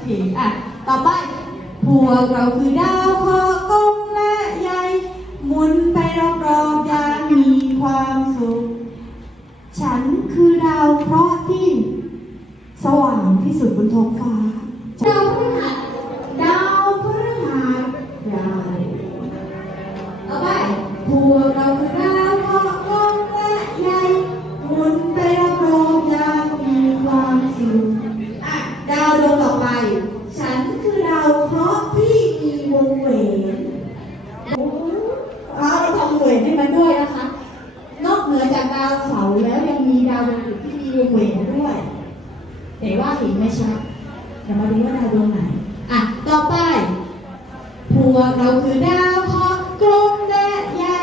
เคอะต่อไปพวกเราคือดาวคอกลมและใยหมุนไปรอบๆอย่างมีความสุข ฉันคือดาวเคราะห์ที่ สว่างที่สุดบนท้องฟ้า ฉันคือดาวเคราะห์ที่มีวงแหวนโอ้เอาเราทำวงแหวนให้มันด้วยนะคะ นอกเหนือจากดาวเสาร์แล้วยังมีดาวดวงอื่นที่มีวงแหวนด้วยแต่ว่าเห็นไม่ชัดเดี๋ยวมาดูว่าดาวดวงไหน อะ ต่อไปพวกเราคือดาวเคราะห์กลมและใหญ่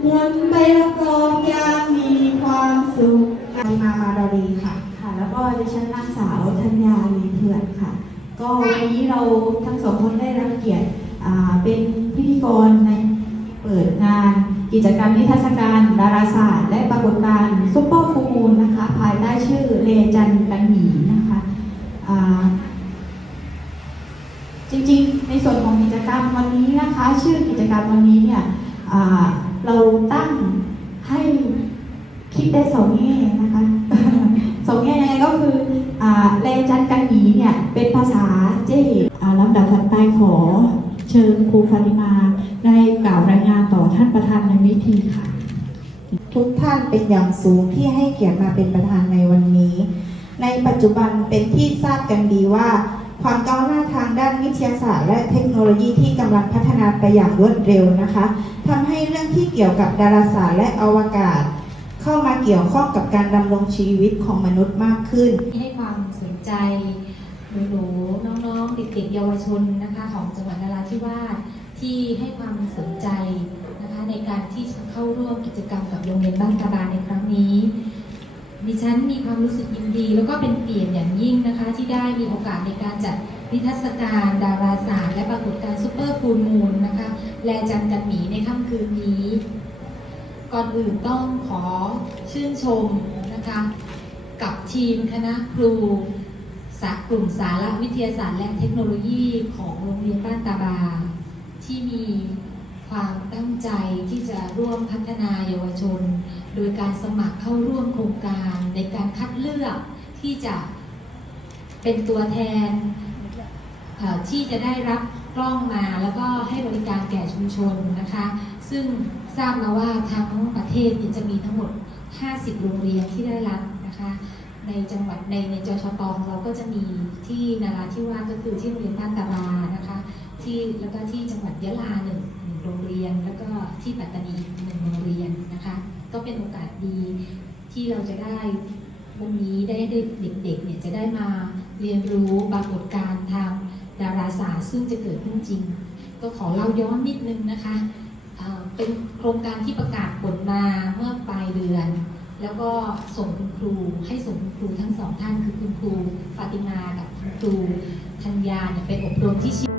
หมุนไปรอบๆอย่างมีความสุขมามามาดารีค่ะ ค่ะ แล้วก็ดิฉันนางสาวธัญญาลีเถื่อนค่ะ ก็วันนี้เราทั้งสองคนได้รับเกียรติเป็นพิธีกรในเปิดงานกิจกรรมนิทรรศการดาราศาสตร์ และปรากฏการณ์ซุปเปอร์ฟูมูลนะคะ ภายใต้ชื่อเลจันกันหมีนะคะจริงๆ ในส่วนของกิจกรรมวันนี้นะคะ ชื่อกิจกรรมวันนี้เนี่ยเราตั้งให้คิดได้สองแง่นะคะ ก็คือแรงจันกันหนีเนี่ยเป็นภาษาเจ้อ่าลำดับถัดไปขอเชิญครูฟาติมาได้กล่าวรายงานต่อท่านประธานในวิธีค่ะ ทุกท่านเป็นอย่างสูงที่ให้เกียรติมาเป็นประธานในวันนี้ ในปัจจุบันเป็นที่ทราบกันดีว่า ความก้าวหน้าทางด้านวิทยาศาสตร์ และเทคโนโลยีที่กำลังพัฒนาไปอย่างรวดเร็วนะคะทำให้เรื่องที่เกี่ยวกับดาราศาสตร์และอวกาศ เข้ามาเกี่ยวข้องกับการดำรงชีวิตของมนุษย์มากขึ้นที่ให้ความสนใจหนูๆน้องๆเด็กๆเยาวชนนะคะของจังหวัดนราธิวาสที่ให้ความสนใจนะคะในการที่จะเข้าร่วมกิจกรรมกับโรงเรียนบ้านตาบานในครั้งนี้ดิฉันมีความรู้สึกยินดี แล้วก็เป็นเกียรติอย่างยิ่งนะคะ ที่ได้มีโอกาสในการจัดนิทรรศการดาราศาสตร์และปรากฏการณ์ซูเปอร์ฟูลมูลนะคะ แลจันกันหมีในค่ำคืนนี้ ก่อนอื่นต้องขอชื่นชมนะคะกับทีมคณะครูสากลุ่มสารวิทยาศาสตร์และเทคโนโลยีของโรงเรียนบ้านตาบา ที่มีความตั้งใจที่จะร่วมพัฒนาเยาวชน โดยการสมัครเข้าร่วมโครงการในการคัดเลือกที่จะเป็นตัวแทนที่จะได้รับกล้องมาแล้วก็ให้บริการแก่ชุมชนนะคะ ซึ่งทราบมาว่าทั้งประเทศเนี่ยจะมีทั้งหมด 50 โรงเรียนที่ได้รับนะคะ ในจังหวัดในในจชปของเราก็จะมีที่นาราธิวาสก็คือที่โรงเรียนบ้านตาบานะคะ ที่แล้วก็ที่จังหวัดยะลาหนึ่งโรงเรียน แล้วก็ที่ปัตตานีหนึ่งโรงเรียนนะคะ ก็เป็นโอกาสดีที่เราจะได้วันนี้ได้ได้เด็กๆเนี่ยจะได้มาเรียนรู้ปรากฏการณ์ทาง ดาราศาสตร์ซึ่งจะเกิดขึ้นจริง ก็ขอเล่าย้อนนิดนึงนะคะเเป็นโครงการที่ประกาศผลมาเมื่อปลายเดือน แล้วก็ส่งคุณครูให้ส่งคุณครูทั้งสองท่านคือคุณครูฟาติมากับคุณครูธัญญาเนี่ยไปอบรมที่ชิ